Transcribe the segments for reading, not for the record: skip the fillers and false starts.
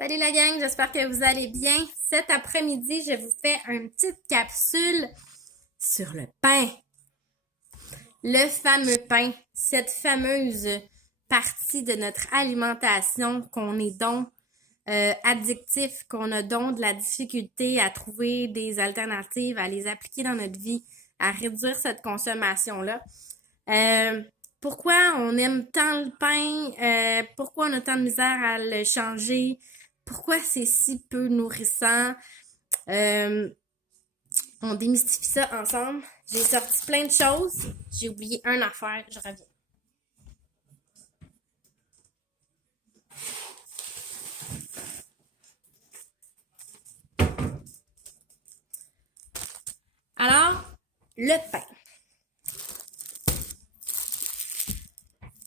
Salut la gang, j'espère que vous allez bien. Cet après-midi, je vous fais une petite capsule sur le pain. Le fameux pain, cette fameuse partie de notre alimentation qu'on est donc addictif, qu'on a donc de la difficulté à trouver des alternatives, à les appliquer dans notre vie, à réduire cette consommation-là. Euh, Pourquoi on aime tant le pain? Pourquoi on a tant de misère à le changer? Pourquoi c'est si peu nourrissant? Euh, on démystifie ça ensemble. J'ai sorti plein de choses. J'ai oublié une affaire. Je reviens. Alors, le pain.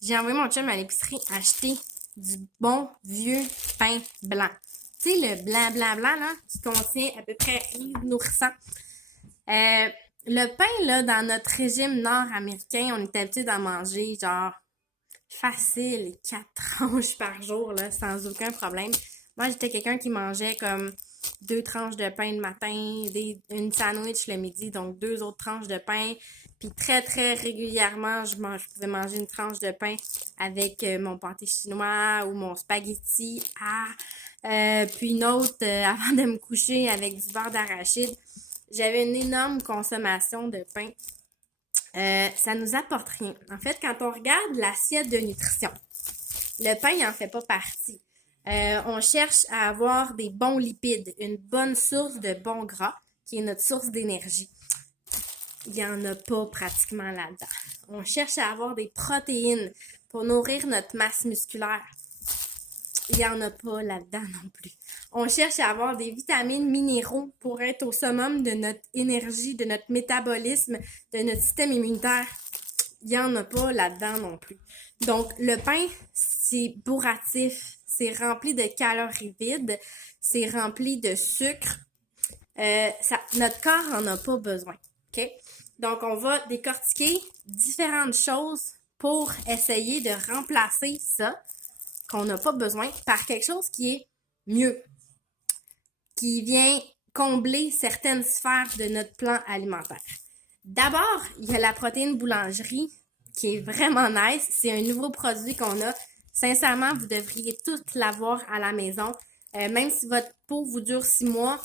J'ai envoyé mon chum à l'épicerie acheter du bon vieux pain blanc. Tu sais, le blanc, blanc, blanc, là, qui contient à peu près rien de nourrissant. Le pain, là, dans notre régime nord-américain, on est habitué d'en manger, genre, facile, 4 tranches par jour, là, sans aucun problème. Moi, j'étais quelqu'un qui mangeait comme 2 tranches de pain le matin, une sandwich le midi, donc 2 autres tranches de pain. Puis très, très régulièrement, je pouvais manger une tranche de pain avec mon pâté chinois ou mon spaghetti. Puis une autre avant de me coucher avec du beurre d'arachide. J'avais une énorme consommation de pain. Ça nous apporte rien. En fait, quand on regarde l'assiette de nutrition, le pain n'en fait pas partie. On cherche à avoir des bons lipides, une bonne source de bons gras, qui est notre source d'énergie. Il n'y en a pas pratiquement là-dedans. On cherche à avoir des protéines pour nourrir notre masse musculaire. Il n'y en a pas là-dedans non plus. On cherche à avoir des vitamines, minéraux pour être au summum de notre énergie, de notre métabolisme, de notre système immunitaire. Il n'y en a pas là-dedans non plus. Donc, le pain, c'est bourratif, c'est rempli de calories vides, c'est rempli de sucre. Notre corps en a pas besoin. OK? Donc, on va décortiquer différentes choses pour essayer de remplacer ça qu'on n'a pas besoin par quelque chose qui est mieux, qui vient combler certaines sphères de notre plan alimentaire. D'abord, il y a la protéine boulangerie qui est vraiment nice. C'est un nouveau produit qu'on a. Sincèrement, vous devriez tous l'avoir à la maison. Même si votre peau vous dure 6 mois,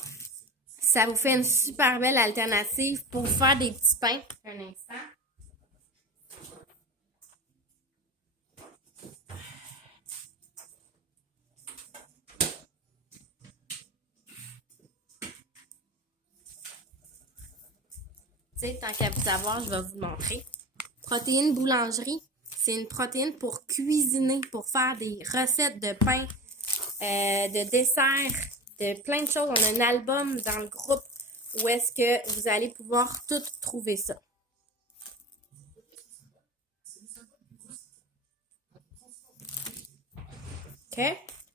ça vous fait une super belle alternative pour faire des petits pains. Un instant. Tu sais, tant qu'à vous savoir, je vais vous montrer. Protéine boulangerie, c'est une protéine pour cuisiner, pour faire des recettes de pain, de dessert, de plein de choses. On a un album dans le groupe où est-ce que vous allez pouvoir tout trouver ça. OK?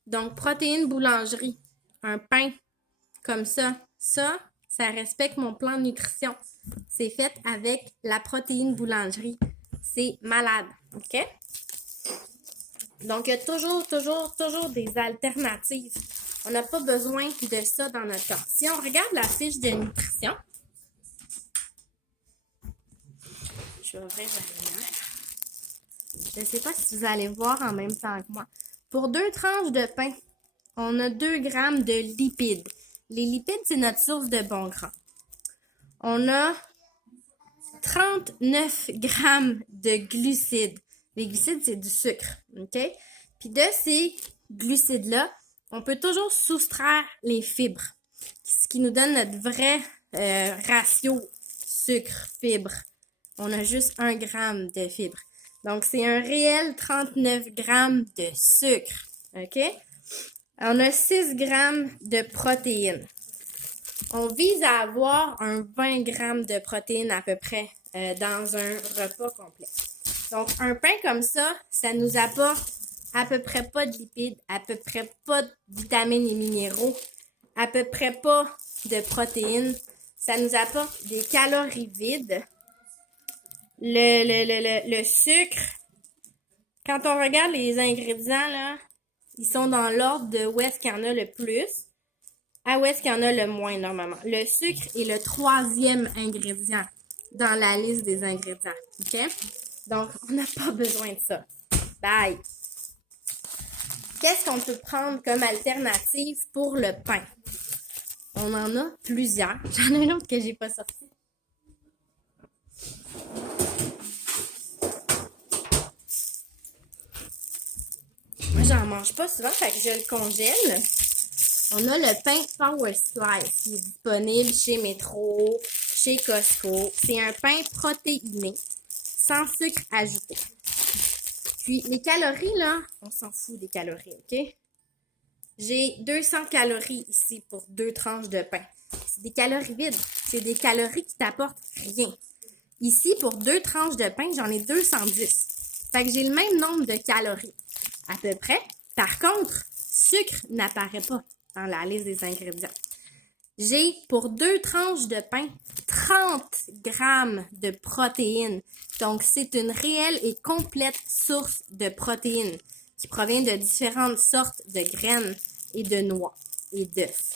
Donc, protéine boulangerie. Un pain comme ça respecte mon plan de nutrition. C'est fait avec la protéine boulangerie. C'est malade. OK? Donc, il y a toujours des alternatives. On n'a pas besoin de ça dans notre corps. Si on regarde la fiche de nutrition, je vais ouvrir la lumière. Je ne sais pas si vous allez voir en même temps que moi. Pour 2 tranches de pain, on a 2 grammes de lipides. Les lipides, c'est notre source de bons gras. On a 39 grammes de glucides. Les glucides, c'est du sucre. OK? Puis de ces glucides-là, on peut toujours soustraire les fibres. Ce qui nous donne notre vrai ratio sucre-fibre. On a juste 1 gramme de fibres. Donc, c'est un réel 39 grammes de sucre. OK? On a 6 grammes de protéines. On vise à avoir un 20 grammes de protéines à peu près dans un repas complet. Donc, un pain comme ça nous apporte à peu près pas de lipides, à peu près pas de vitamines et minéraux, à peu près pas de protéines. Ça nous apporte des calories vides. Le sucre, quand on regarde les ingrédients, là, Ils sont dans l'ordre de où est-ce qu'il y en a le plus à où est-ce qu'il y en a le moins normalement. Le sucre est le 3e ingrédient dans la liste des ingrédients. OK? Donc, on n'a pas besoin de ça. Bye! Qu'est-ce qu'on peut prendre comme alternative pour le pain? On en a plusieurs. J'en ai une autre que j'ai pas sortie. Moi, j'en mange pas souvent, fait que je le congèle. On a le pain Power Slice qui est disponible chez Metro, chez Costco. C'est un pain protéiné, sans sucre ajouté. Puis, les calories, là, on s'en fout des calories, OK? J'ai 200 calories ici pour 2 tranches de pain. C'est des calories vides. C'est des calories qui t'apportent rien. Ici, pour 2 tranches de pain, j'en ai 210. Fait que j'ai le même nombre de calories, à peu près. Par contre, sucre n'apparaît pas dans la liste des ingrédients. J'ai, pour 2 tranches de pain, 30 grammes de protéines. Donc, c'est une réelle et complète source de protéines qui provient de différentes sortes de graines et de noix et d'œufs.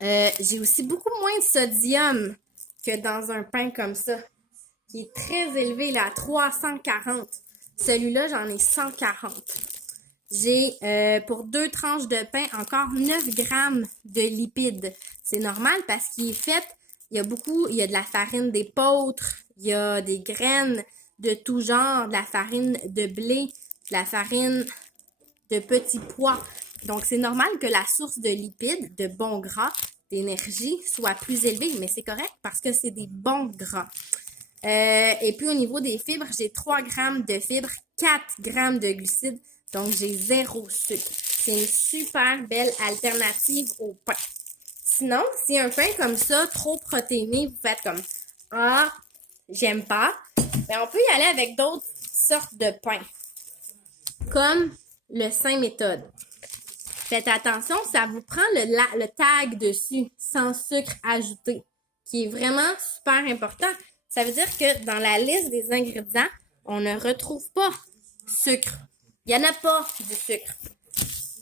J'ai aussi beaucoup moins de sodium que dans un pain comme ça, qui est très élevé, là, à 340. Celui-là, j'en ai 140. J'ai, pour 2 tranches de pain, encore 9 grammes de lipides. C'est normal parce qu'il est fait, il y a de la farine d'épeautre, il y a des graines de tout genre, de la farine de blé, de la farine de petits pois. Donc, c'est normal que la source de lipides, de bons gras, d'énergie, soit plus élevée, mais c'est correct parce que c'est des bons gras. Et puis, au niveau des fibres, j'ai 3 grammes de fibres, 4 grammes de glucides, donc j'ai 0 sucre. C'est une super belle alternative au pain. Sinon, si un pain comme ça, trop protéiné, vous faites comme « Ah, j'aime pas », ben on peut y aller avec d'autres sortes de pain, comme le Saint-Méthode. Faites attention, ça vous prend le tag dessus, sans sucre ajouté, qui est vraiment super important. Ça veut dire que dans la liste des ingrédients, on ne retrouve pas sucre. Il n'y en a pas du sucre.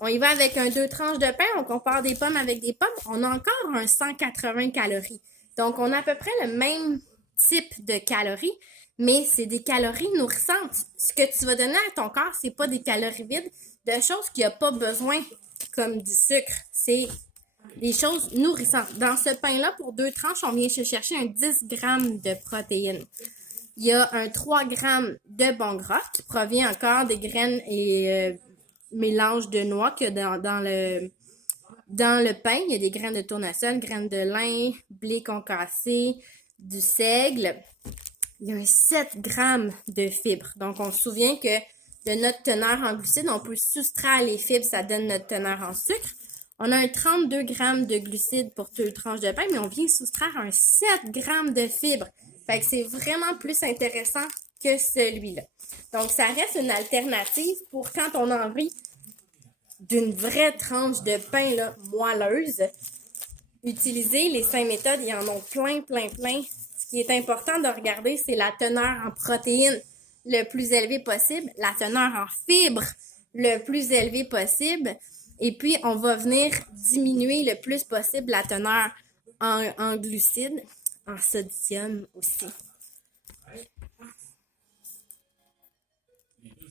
On y va avec un 2 tranches de pain, on compare des pommes avec des pommes, on a encore un 180 calories. Donc, on a à peu près le même type de calories, mais c'est des calories nourrissantes. Ce que tu vas donner à ton corps, c'est pas des calories vides, de choses qu'il n'y a pas besoin, comme du sucre. C'est des choses nourrissantes. Dans ce pain-là, pour 2 tranches, on vient chercher un 10 grammes de protéines. Il y a un 3 grammes de bon gras qui provient encore des graines et mélange de noix que dans le pain. Il y a des graines de tournesol, graines de lin, blé concassé, du seigle. Il y a un 7 grammes de fibres. Donc, on se souvient que de notre teneur en glucides, on peut soustraire les fibres, ça donne notre teneur en sucre. On a un 32 grammes de glucides pour 2 tranches de pain, mais on vient soustraire un 7 grammes de fibres. Fait que c'est vraiment plus intéressant que celui-là. Donc, ça reste une alternative pour quand on a envie d'une vraie tranche de pain là, moelleuse. Utilisez les 5 méthodes, il y en a plein. Ce qui est important de regarder, c'est la teneur en protéines le plus élevée possible, la teneur en fibres le plus élevée possible, et puis on va venir diminuer le plus possible la teneur en glucides, en sodium aussi.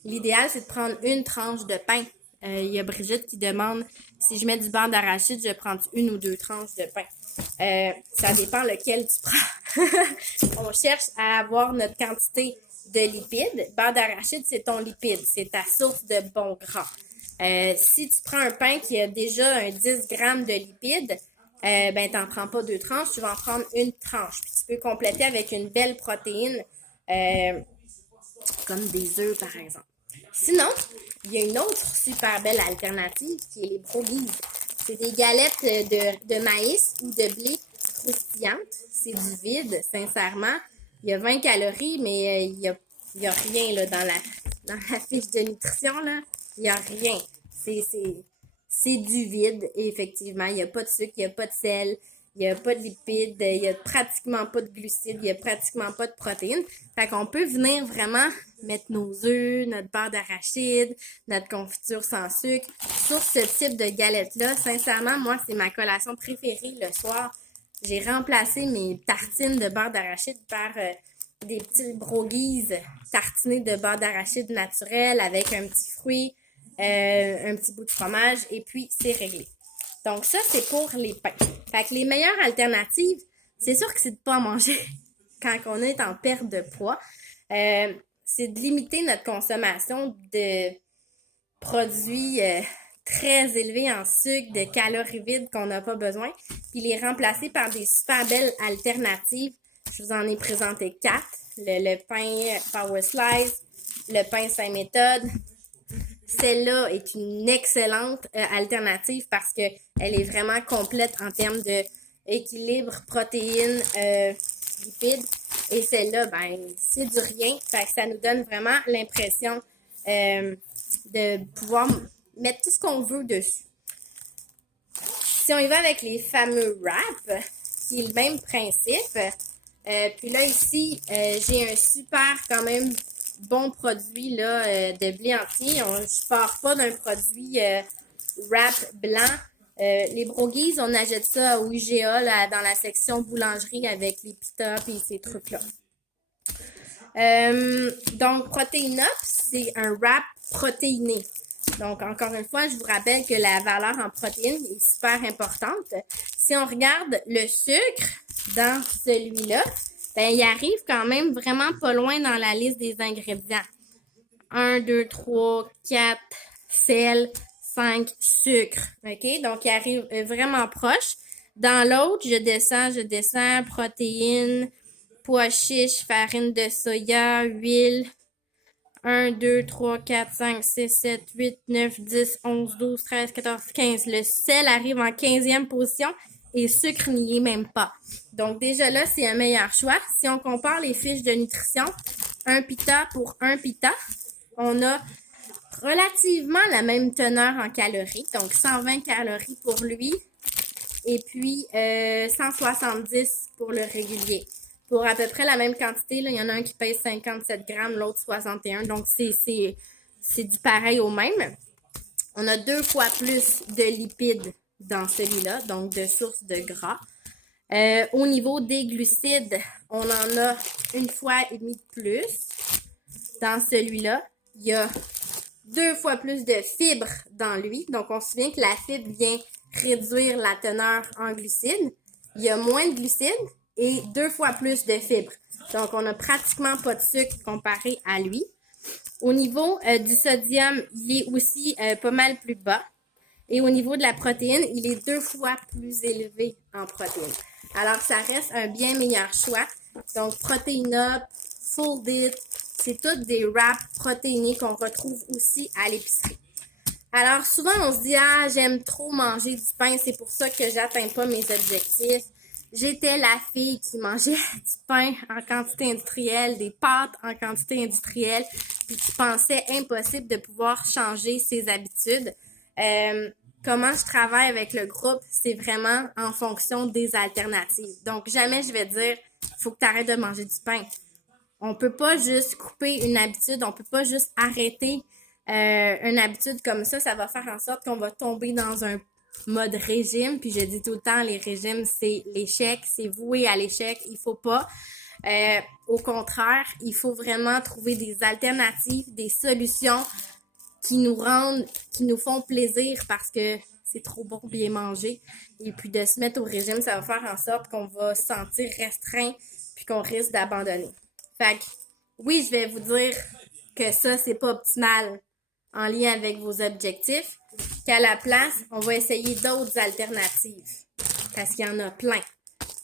L'idéal, c'est de prendre une tranche de pain. Il y a Brigitte qui demande si je mets du beurre d'arachide, je prends 1 ou 2 tranches de pain. Ça dépend lequel tu prends. On cherche à avoir notre quantité de lipides. Beurre d'arachide, c'est ton lipide. C'est ta source de bon gras. Si tu prends un pain qui a déjà un 10 grammes de lipides, ben, t'en prends pas 2 tranches, tu vas en prendre une tranche. Puis tu peux compléter avec une belle protéine, comme des œufs, par exemple. Sinon, il y a une autre super belle alternative qui est les brownies. C'est des galettes de maïs ou de blé croustillantes. C'est du vide, sincèrement. Il y a 20 calories, mais il y a rien là, dans la fiche de nutrition. Là. Il n'y a rien. C'est du vide, et effectivement. Il n'y a pas de sucre, il n'y a pas de sel, il n'y a pas de lipides, il n'y a pratiquement pas de glucides, il n'y a pratiquement pas de protéines. Fait qu'on peut venir vraiment mettre nos œufs, notre beurre d'arachide, notre confiture sans sucre sur ce type de galette-là. Sincèrement, moi, c'est ma collation préférée le soir. J'ai remplacé mes tartines de beurre d'arachide par des petits broguies tartinés de beurre d'arachide naturel avec un petit fruit, un petit bout de fromage, et puis c'est réglé. Donc ça, c'est pour les pains. Fait que les meilleures alternatives, c'est sûr que c'est de pas en manger quand on est en perte de poids. C'est de limiter notre consommation de produits très élevés en sucre, de calories vides qu'on n'a pas besoin, puis les remplacer par des super belles alternatives. Je vous en ai présenté 4. Le pain Power Slice, le pain Saint-Méthode. Celle-là est une excellente alternative parce qu'elle est vraiment complète en termes d'équilibre, protéines, lipides. Et celle-là, ben, c'est du rien. Fait que ça nous donne vraiment l'impression de pouvoir mettre tout ce qu'on veut dessus. Si on y va avec les fameux wraps, qui est le même principe, puis là, ici, j'ai un super, quand même, bon produit là, de blé entier. Je pars pas d'un produit wrap blanc. Les broguies, on achète ça au IGA là, dans la section boulangerie avec les pita et ces trucs-là. Donc, Protein Up, c'est un wrap protéiné. Donc, encore une fois, je vous rappelle que la valeur en protéines est super importante. Si on regarde le sucre dans celui-là, ben, il arrive quand même vraiment pas loin dans la liste des ingrédients. 1, 2, 3, 4, sel, 5, sucre. OK? Donc, il arrive vraiment proche. Dans l'autre, je descends, protéines, pois chiches, farine de soya, huile. 1, 2, 3, 4, 5, 6, 7, 8, 9, 10, 11, 12, 13, 14, 15. Le sel arrive en 15e position et sucre n'y est même pas. Donc déjà là, c'est un meilleur choix. Si on compare les fiches de nutrition, un pita pour un pita, on a relativement la même teneur en calories. Donc 120 calories pour lui et puis 170 pour le régulier. Pour à peu près la même quantité, là, il y en a un qui pèse 57 grammes, l'autre 61. Donc, c'est du pareil au même. On a 2 fois plus de lipides dans celui-là, donc de sources de gras. Au niveau des glucides, on en a 1,5 fois de plus dans celui-là. Il y a 2 fois plus de fibres dans lui. Donc, on se souvient que la fibre vient réduire la teneur en glucides. Il y a moins de glucides et 2 fois plus de fibres. Donc, on n'a pratiquement pas de sucre comparé à lui. Au niveau du sodium, il est aussi pas mal plus bas. Et au niveau de la protéine, il est 2 fois plus élevé en protéines. Alors, ça reste un bien meilleur choix. Donc, Protein Up, Full It, c'est toutes des wraps protéinés qu'on retrouve aussi à l'épicerie. Alors, souvent, on se dit « Ah, j'aime trop manger du pain, c'est pour ça que j'atteins pas mes objectifs. » J'étais la fille qui mangeait du pain en quantité industrielle, des pâtes en quantité industrielle, puis qui pensait impossible de pouvoir changer ses habitudes. Comment je travaille avec le groupe, c'est vraiment en fonction des alternatives. Donc, jamais je vais dire « faut que tu arrêtes de manger du pain ». On peut pas juste couper une habitude, on peut pas juste arrêter une habitude comme ça. Ça va faire en sorte qu'on va tomber dans un mode régime. Puis je dis tout le temps, les régimes, c'est l'échec, c'est voué à l'échec. Il faut pas. Au contraire, il faut vraiment trouver des alternatives, des solutions qui nous font plaisir parce que c'est trop bon bien manger. Et puis de se mettre au régime, ça va faire en sorte qu'on va se sentir restreint puis qu'on risque d'abandonner. Fait que, oui, je vais vous dire que ça, c'est pas optimal en lien avec vos objectifs, qu'à la place, on va essayer d'autres alternatives parce qu'il y en a plein.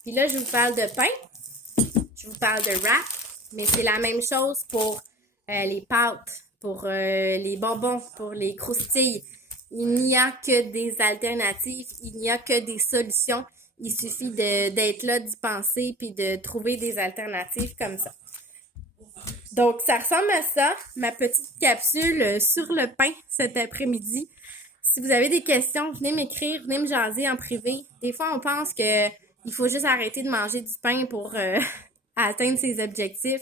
Puis là, je vous parle de pain, je vous parle de wrap, mais c'est la même chose pour les pâtes, pour les bonbons, pour les croustilles. Il n'y a que des alternatives, il n'y a que des solutions. Il suffit d'être là, d'y penser, puis de trouver des alternatives comme ça. Donc, ça ressemble à ça, ma petite capsule sur le pain cet après-midi. Si vous avez des questions, venez m'écrire, venez me jaser en privé. Des fois, on pense que Il faut juste arrêter de manger du pain pour atteindre ses objectifs.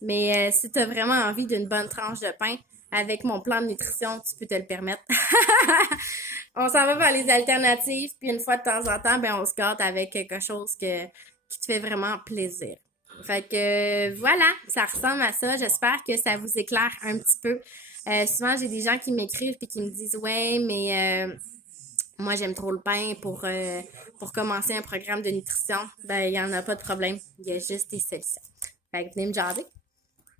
Mais si tu as vraiment envie d'une bonne tranche de pain, avec mon plan de nutrition, tu peux te le permettre. On s'en va vers les alternatives, puis une fois de temps en temps, ben on se gâte avec quelque chose qui te fait vraiment plaisir. Fait que voilà, ça ressemble à ça. J'espère que ça vous éclaire un petit peu. Souvent, j'ai des gens qui m'écrivent et qui me disent ouais, mais moi j'aime trop le pain pour commencer un programme de nutrition. Ben, il n'y en a pas de problème. Il y a juste des solutions. Fait que venez me jaser.